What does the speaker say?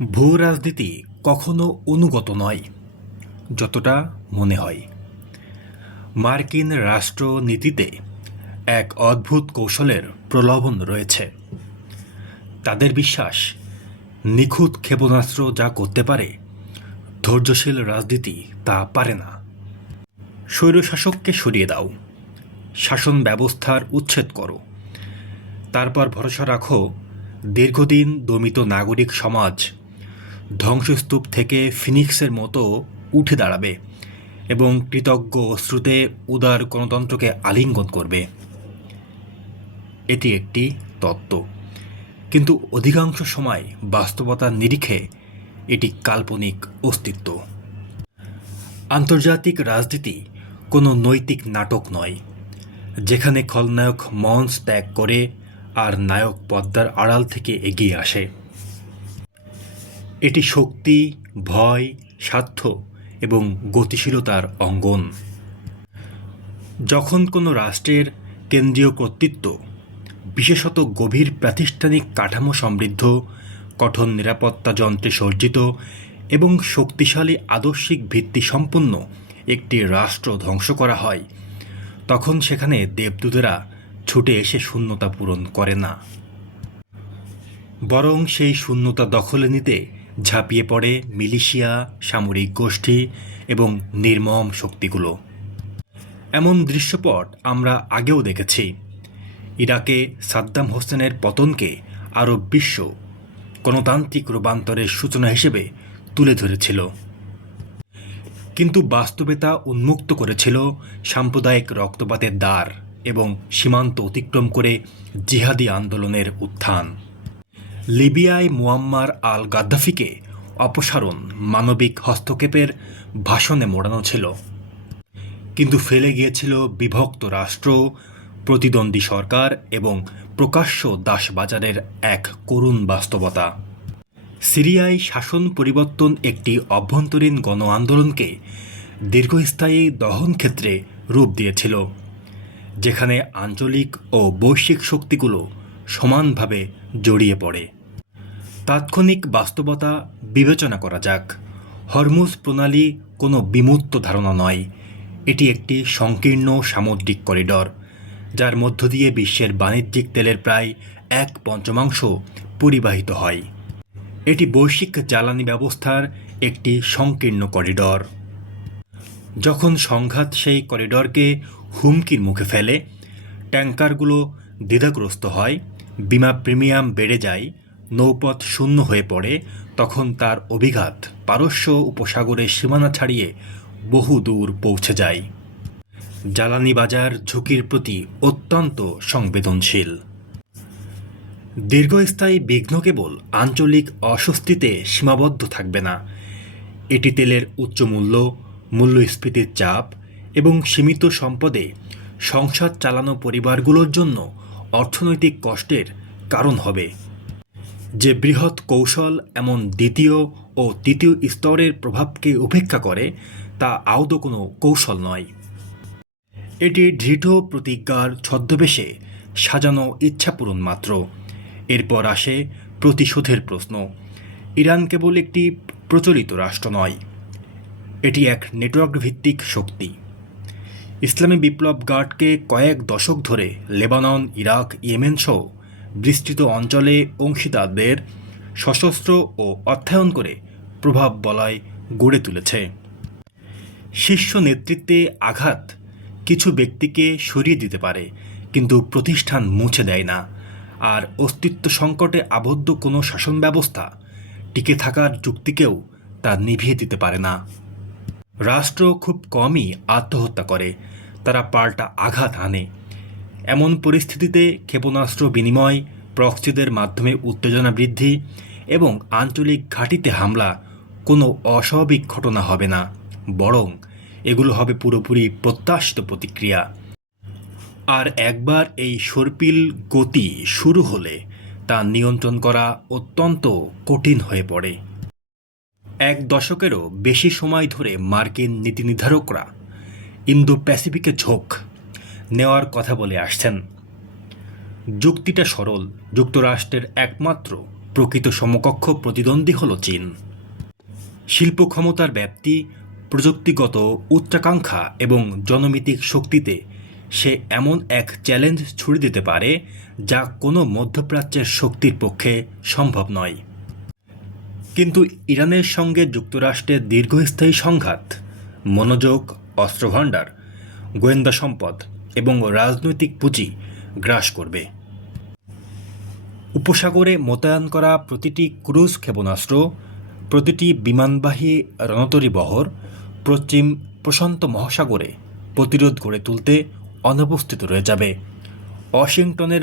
ভূ রাজনীতি কখনো অনুগত নয়, যতটা মনে হয়। মার্কিন রাষ্ট্রনীতিতে এক অদ্ভুত কৌশলের প্রলোভন রয়েছে। তাদের বিশ্বাস, নিখুঁত ক্ষেপণাস্ত্র যা করতে পারে, ধৈর্যশীল রাজনীতি তা পারে না। স্বৈরশাসককে সরিয়ে দাও, শাসন ব্যবস্থার উচ্ছেদ করো, তারপর ভরসা রাখো দীর্ঘদিন দমিত নাগরিক সমাজ ধ্বংসস্তূপ থেকে ফিনিক্সের মতো উঠে দাঁড়াবে এবং কৃতজ্ঞ অশ্রুতে উদার গণতন্ত্রকে আলিঙ্গন করবে। এটি একটি তত্ত্ব, কিন্তু অধিকাংশ সময় বাস্তবতার নিরিখে এটি কাল্পনিক অস্তিত্ব। আন্তর্জাতিক রাজনীতি কোনো নৈতিক নাটক নয়, যেখানে খলনায়ক মঞ্চ ত্যাগ করে আর নায়ক পর্দার আড়াল থেকে এগিয়ে আসে। এটি শক্তি, ভয়, স্বার্থ এবং গতিশীলতার অঙ্গন। যখন কোনো রাষ্ট্রের কেন্দ্রীয় কর্তৃত্ব, বিশেষত গভীর প্রাতিষ্ঠানিক কাঠামো সমৃদ্ধ, কঠোর নিরাপত্তা যন্ত্রে সজ্জিত এবং শক্তিশালী আদর্শিক ভিত্তি সম্পন্ন একটি রাষ্ট্র ধ্বংস করা হয়, তখন সেখানে দেবদূতেরা ছুটে এসে শূন্যতা পূরণ করে না, বরং সেই শূন্যতা দখলে নিতে ঝাঁপিয়ে পড়ে মিলিশিয়া, সামরিক গোষ্ঠী এবং নির্মম শক্তিগুলো। এমন দৃশ্যপট আমরা আগেও দেখেছি। ইরাকে সাদ্দাম হোসেনের পতনকে আরব বিশ্ব গণতান্ত্রিক রূপান্তরের সূচনা হিসেবে তুলে ধরেছিল, কিন্তু বাস্তবে তা উন্মুক্ত করেছিল সাম্প্রদায়িক রক্তপাতের দ্বার এবং সীমান্ত অতিক্রম করে জিহাদি আন্দোলনের উত্থান। লিবিয়ায় মুয়াম্মার আল গাদ্দাফিকে অপসারণ মানবিক হস্তক্ষেপের ভাষণে মোড়ানো ছিল, কিন্তু ফেলে গিয়েছিল বিভক্ত রাষ্ট্র, প্রতিদ্বন্দ্বী সরকার এবং প্রকাশ্য দাসবাজারের এক করুণ বাস্তবতা। সিরিয়ায় শাসন পরিবর্তন একটি অভ্যন্তরীণ গণ আন্দোলনকে দীর্ঘস্থায়ী দহনক্ষেত্রে রূপ দিয়েছিল, যেখানে আঞ্চলিক ও বৈশ্বিক শক্তিগুলো সমানভাবে জড়িয়ে পড়ে। তাৎক্ষণিক বাস্তবতা বিবেচনা করা যাক। হরমুজ প্রণালী কোনো বিমূর্ত ধারণা নয়, এটি একটি সংকীর্ণ সামুদ্রিক করিডর, যার মধ্য দিয়ে বিশ্বের বাণিজ্যিক তেলের প্রায় 1/5 পরিবাহিত হয়। এটি বৈশ্বিক জ্বালানি ব্যবস্থার একটি সংকীর্ণ করিডর। যখন সংঘাত সেই করিডরকে হুমকির মুখে ফেলে, ট্যাঙ্কারগুলো দ্বিধাগ্রস্ত হয়, বিমা প্রিমিয়াম বেড়ে যায়, নৌপথ শূন্য হয়ে পড়ে, তখন তার অভিঘাত পারস্য উপসাগরের সীমানা ছাড়িয়ে বহু দূর পৌঁছে যায়। জ্বালানি বাজার ঝুঁকির প্রতি অত্যন্ত সংবেদনশীল। দীর্ঘস্থায়ী বিঘ্ন কেবল আঞ্চলিক অস্বস্তিতে সীমাবদ্ধ থাকবে না, এটি তেলের উচ্চ মূল্য, মূল্যস্ফীতির চাপ এবং সীমিত সম্পদে সংসার চালানো পরিবারগুলোর জন্য অর্থনৈতিক কষ্টের কারণ হবে। যে বৃহৎ কৌশল এমন দ্বিতীয় ও তৃতীয় স্তরের প্রভাবকে উপেক্ষা করে, তা আদৌ কোনো কৌশল নয়। এটি দৃঢ় প্রতিজ্ঞার ছদ্মবেশে সাজানো ইচ্ছাপূরণ মাত্র। এরপর আসে প্রতিশোধের প্রশ্ন। ইরান কেবল একটি প্রচলিত রাষ্ট্র নয়, এটি এক নেটওয়ার্ক ভিত্তিক শক্তি। ইসলামী বিপ্লব গার্ডকে কয়েক দশক ধরে লেবানন, ইরাক, ইয়েমেন সহ বিস্তৃত অঞ্চলে অংশীদারদের সশস্ত্র ও অর্থায়ন করে প্রভাব বলয় গড়ে তুলেছে। শীর্ষ নেতৃত্বে আঘাত কিছু ব্যক্তিকে সরিয়ে দিতে পারে, কিন্তু প্রতিষ্ঠান মুছে দেয় না, আর অস্তিত্ব সংকটে আবদ্ধ কোনো শাসন ব্যবস্থা টিকে থাকার যুক্তিকেও তা নিভিয়ে দিতে পারে না। রাষ্ট্র খুব কমই আত্মহত্যা করে, তারা পাল্টা আঘাত আনে। এমন পরিস্থিতিতে ক্ষেপণাস্ত্র বিনিময়, প্রক্সিদের মাধ্যমে উত্তেজনা বৃদ্ধি এবং আঞ্চলিক ঘাঁটিতে হামলা কোনো অস্বাভাবিক ঘটনা হবে না, বরং এগুলো হবে পুরোপুরি প্রত্যাশিত প্রতিক্রিয়া। আর একবার এই সর্পিল গতি শুরু হলে তা নিয়ন্ত্রণ করা অত্যন্ত কঠিন হয়ে পড়ে। 1 দশকেরও বেশি সময় ধরে মার্কিন নীতি নির্ধারকরা ইন্দো প্যাসিফিকে ঝোঁক নেওয়ার কথা বলে আসছেন। যুক্তিটা সরল, যুক্তরাষ্ট্রের একমাত্র প্রকৃত সমকক্ষ প্রতিদ্বন্দ্বী হল চীন। শিল্প ক্ষমতার ব্যাপ্তি, প্রযুক্তিগত উচ্চাকাঙ্ক্ষা এবং জনমিতিক শক্তিতে সে এমন এক চ্যালেঞ্জ ছুড়ে দিতে পারে যা কোনো মধ্যপ্রাচ্যের শক্তির পক্ষে সম্ভব নয়। কিন্তু ইরানের সঙ্গে যুক্তরাষ্ট্রের দীর্ঘস্থায়ী সংঘাত, মনোযোগ, অস্ত্রভাণ্ডার, গোয়েন্দা সম্পদ এবং রাজনৈতিক পুঁজি গ্রাস করবে। উপসাগরে মোতায়েন করা প্রতিটি ক্রুজ ক্ষেপণাস্ত্র, প্রতিটি বিমানবাহী রণতরী বহর পশ্চিম প্রশান্ত মহাসাগরে প্রতিরোধ গড়ে তুলতে অনুপস্থিত রয়ে যাবে। ওয়াশিংটনের